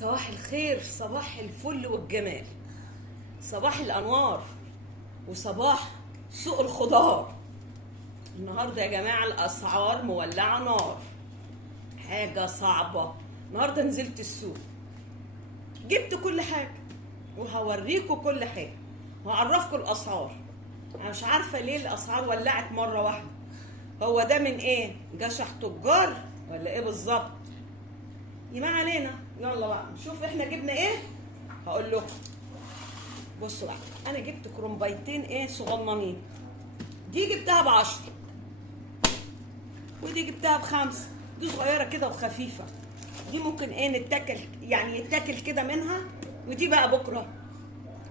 صباح الخير، صباح الفل والجمال، صباح الانوار، وصباح سوق الخضار. النهارده يا جماعه الاسعار مولعه نار، حاجه صعبه. النهارده نزلت السوق جبت كل حاجه وهوريكم كل حاجه وهعرفكم الاسعار. انا مش عارفه ليه الاسعار ولعت مره واحده. هو ده من ايه؟ جشع تجار ولا ايه بالظبط؟ ما علينا، يلا بقى نشوف احنا جبنا ايه. هقول لكم بصوا بقى، انا جبت كرومبايتين ايه صغننين. دي جبتها ب10 ودي جبتها ب5. دي صغيره كده وخفيفه، دي ممكن ايه نتاكل، يعني يتاكل كده منها. ودي بقى بكره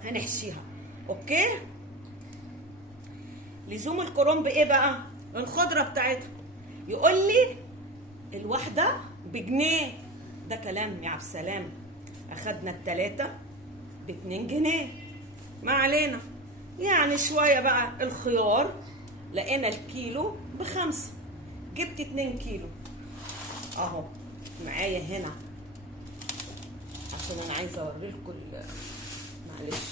هنحشيها. اوكي. لزوم الكرنب ايه بقى؟ الخضره بتاعتها. يقول لي الواحده بجنيه. ده كلام يا عبد السلام. اخدنا التلاته ب2 جنيه. ما علينا، يعني شويه بقى. الخيار لقينا الكيلو ب5، جبت 2 كيلو اهو معايا هنا، عشان انا عايزه اوريلكم. معلش،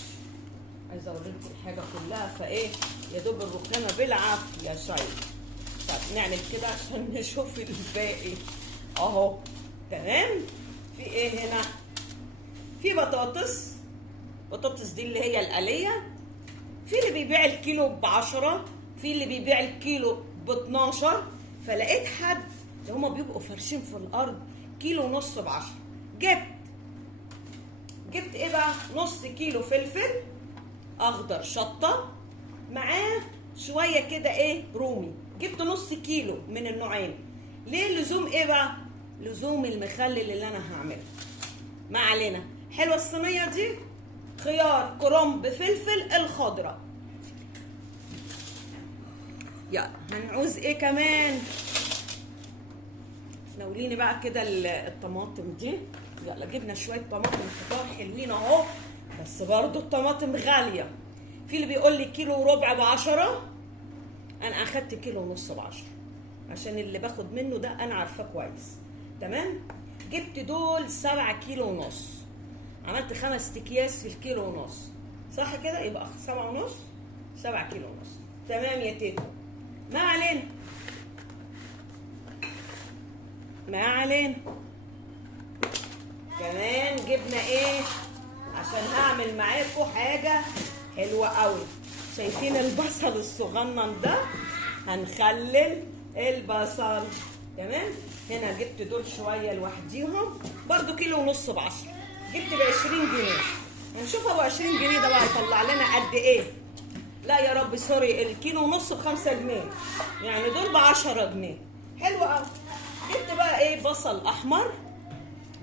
عايزه اوريلكم الحاجه كلها، فايه يا دوب الركنه بالعافيه شاي. طب نعمل كده عشان نشوف الباقي اهو. تمام. في ايه هنا؟ في بطاطس. بطاطس دي اللي هي الآلية. في اللي بيبيع الكيلو ب10، في اللي بيبيع الكيلو ب12. فلقيت حد اللي هما بيبقوا فرشين في الارض كيلو ونص ب10. جبت ايه بقى؟ نص كيلو فلفل اخضر شطه، معاه شويه كده ايه رومي. جبت نص كيلو من النوعين. ليه؟ لزوم ايه بقى؟ لزوم المخلل اللي انا هعمله. ما علينا. حلوه الصينيه دي. خيار، كرنب، فلفل الخضره. يلا هنعوز ايه كمان؟ ناوليني بقى كده الطماطم دي. يلا جبنا شويه طماطم خضار حلوين اهو، بس برضو الطماطم غاليه. في اللي بيقول لي كيلو وربع ب10، انا اخدت كيلو ونص ب10 عشان اللي باخد منه ده انا عارفاه كويس. تمام. جبت دول 7 كيلو ونص، عملت 5 اكياس في الكيلو ونص، صح كده؟ يبقى 7 ونص، 7 كيلو ونص. تمام يا تيتا. ما علينا، ما علينا. كمان جبنا ايه عشان هعمل معاكم حاجه حلوه قوي. شايفين البصل الصغنن ده؟ هنخلل البصل. تمام. هنا جبت دول شويه لوحديهم، برضو كيلو ونص ب10، جبت ب20 جنيه. هنشوف ابو 20 جنيه ده بقى يطلع لنا قد ايه. لا يا رب سوري، الكيلو ونص ب5 جنيه، يعني دول ب10 جنيه. حلو قوي. جبت بقى ايه؟ بصل احمر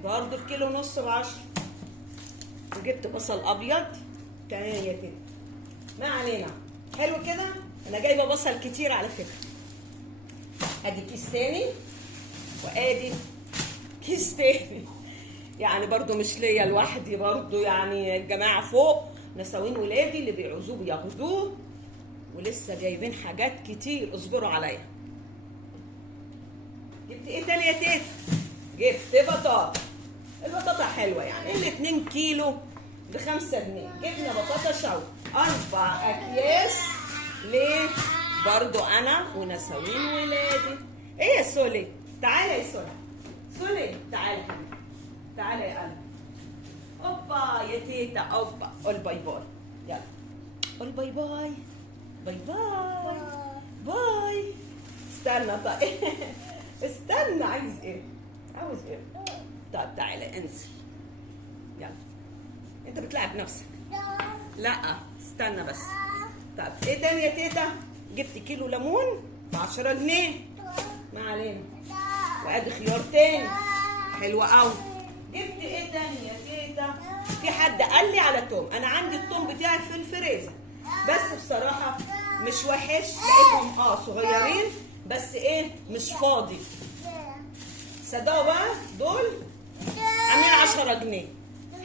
برضو الكيلو ونص ب10، وجبت بصل ابيض. تمام يا كده. ما علينا. حلو كده. انا جايبه بصل كتير على فكره. ادي كيس تاني، وادي كيس تاني. يعني برضو مش ليا لوحدي، برضو يعني الجماعه فوق نساوين ولادي اللي بيعوزوه بياخدوه، ولسه جايبين حاجات كتير، اصبروا عليا. جبت ايه تاني يا تيتا؟ جبت بطاطا. البطاطا حلوه، يعني ال2 كيلو ب5 جنيه. جبنا بطاطا شوي 4 اكياس. ليه؟ برضو انا ونساوين ولادي. ايه يا سولي؟ تعالى يا سولي. سولي تعالى يا حبيبي، تعالى يا قلبي. اوبا يا تيتا، اوبا. قول باي باي. يلا قول باي باي. باي باي باي. استنى طيب. استنى، عايز ايه؟ عاوز ايه؟ طب تعالى انزل. يلا انت بتلعب نفسك. لا استنى بس. طب ايه تاني يا تيتا؟ جبت كيلو ليمون ب10 جنيه. ما علينا. وادي خيار تاني حلو قوي. جبت ايه تاني يا تيتا؟ في حد قال لي على توم. انا عندي التوم بتاعي في الفريزر، بس بصراحه مش وحش، لقيتهم صغيرين، بس ايه مش فاضي. صدقوا بقى دول عاملين 10 جنيه.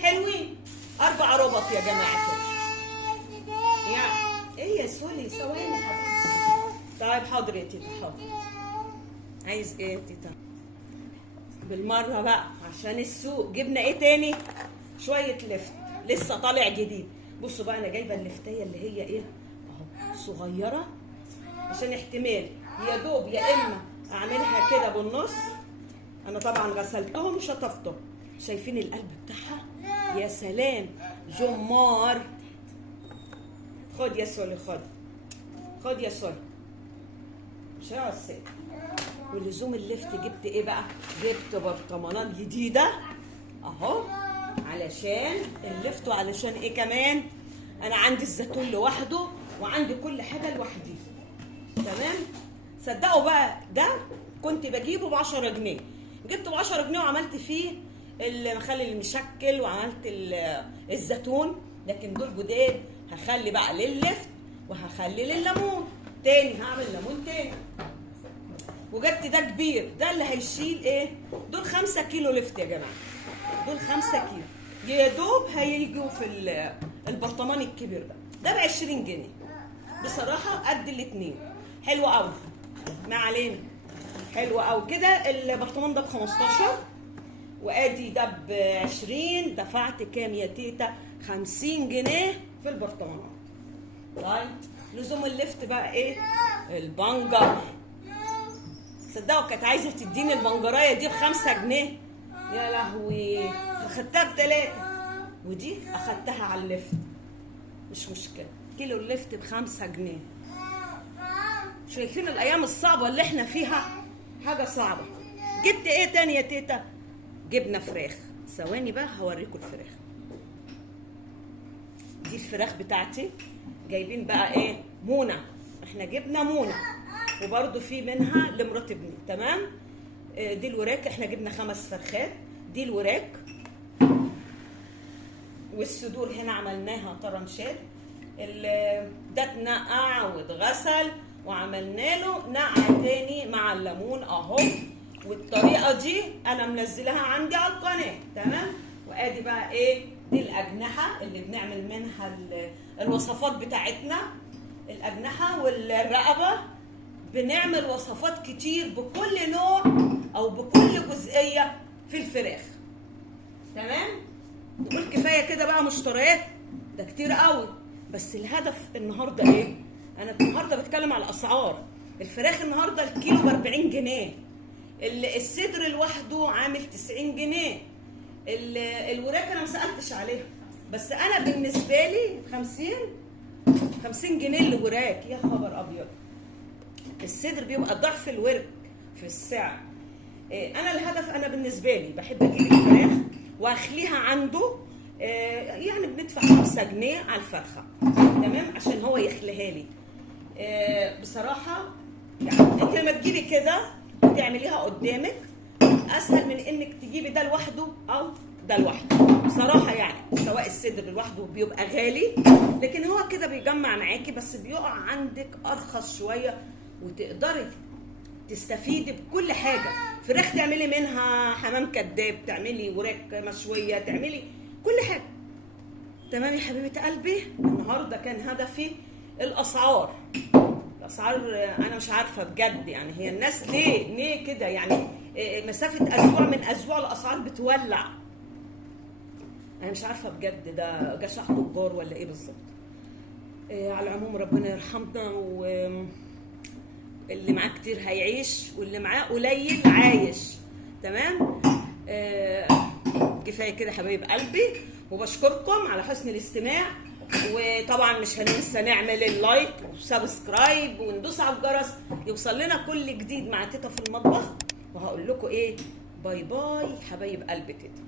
حلوين. 4 ربط يا جماعه كده. يعني ايه يا سولي؟ ثواني يا حبيبي. طيب حاضر يا تيتا، حاضر. عايز ايه يا تيتا؟ بالمره بقى عشان السوق جبنا ايه تاني؟ شويه لفت لسه طالع جديد. بصوا بقى انا جايبه اللفتيه اللي هي ايه اهو صغيره، عشان احتمال يا دوب يا اما اعملها كده بالنص. انا طبعا غسلتهم وشطفتهم. شايفين القلب بتاعها؟ يا سلام جمار. خد يا سولي، خد يا سولي. مش هيعصي. ولزوم اللفت جبت ايه بقى؟ جبت برطمانات جديده اهو علشان اللفت، وعلشان ايه كمان؟ انا عندي الزيتون لوحده وعندي كل حاجه لوحدي. تمام؟ صدقوا بقى ده كنت بجيبه ب 10 جنيه. جبته ب 10 جنيه وعملت فيه المخلل المشكل وعملت الزيتون، لكن دول جداد هخلي بقى لللفت وهخلي للليمون تاني، هعمل ليمون تاني. وجبت ده كبير، ده اللي هيشيل ايه؟ دول 5 كيلو لفت يا جماعه، دول 5 كيلو يا دوب هيجوا في البرطمان الكبير ده ب 20 جنيه بصراحه قد الاتنين. حلو قوي، ما علينا، حلو قوي كده. البرطمان ده ب 15 وادي ده ب 20. دفعت كام يا تيتا؟ 50 جنيه في البرطمانات. طيب لزوم اللفت بقى ايه؟ البنجر. صدقوا كانت عايزه تديني البنجرايه دي ب5 جنيه. يا لهوي، اخدتها ب3 ودي اخدتها على اللفت. مش مشكله، كيلو اللفت ب5 جنيه. شايفين الايام الصعبه اللي احنا فيها؟ حاجه صعبه. جبت ايه تاني يا تيتا؟ جبنا فراخ. ثواني بقى هوريكم الفراخ. دي الفراخ بتاعتي. جايبين بقى ايه؟ مونه. احنا جبنا مونه وبرده في منها لمرات ابني. تمام؟ دي الوراك، احنا جبنا 5 فرخات. دي الوراك والصدور هنا عملناها طرنشات. ده اتنقع واتغسل وعملنا له نقعه تاني مع الليمون اهو. والطريقه دي انا منزلها عندي على القناه. تمام؟ وادي بقى ايه؟ دي الاجنحه اللي بنعمل منها الوصفات بتاعتنا. الاجنحه والرقبه بنعمل وصفات كتير بكل نوع او بكل جزئيه في الفراخ. تمام؟ نقول كفايه كده بقى مشتريات، ده كتير قوي. بس الهدف النهارده ايه؟ انا النهارده بتكلم على الاسعار. الفراخ النهارده الكيلو ب 40 جنيه. الصدر لوحده عامل 90 جنيه. الوراك انا ما سالتش عليها، بس انا بالنسبه لي 50 جنيه الوراك. يا خبر ابيض، الصدر بيبقى ضعف الورك في السعر. انا الهدف انا بالنسبه لي بحب اجيب الفراخ واخليها عنده. يعني بندفع 5 جنيه على الفرخه. تمام؟ عشان هو يخليها لي. بصراحه يعني انت لما تجيبي كده وتعمليها قدامك اسهل من انك تجيبي ده لوحده او ده لوحده. بصراحه يعني سواء الصدر لوحده بيبقى غالي، لكن هو كده بيجمع معاكي، بس بيقع عندك ارخص شويه وتقدري تستفيدي بكل حاجه. فراخ تعملي منها حمام كداب، تعملي وراك مشويه، تعملي كل حاجه. تمام يا حبيبه قلبي؟ النهارده كان هدفي الاسعار. الاسعار انا مش عارفه بجد، يعني هي الناس ليه كده؟ يعني مسافه اسبوع من اسبوع الاسعار بتولع. انا مش عارفه بجد، ده جشع تجار ولا ايه بالظبط؟ على العموم ربنا يرحمنا، واللي معاه كتير هيعيش واللي معاه قليل عايش. تمام؟ كفايه كده حبايب قلبي، وبشكركم على حسن الاستماع. وطبعا مش هننسى نعمل اللايك وسبسكرايب وندوس على الجرس يوصل لنا كل جديد مع تيتا في المطبخ. وهقول لكم ايه؟ باي باي حبايب قلب تيتا.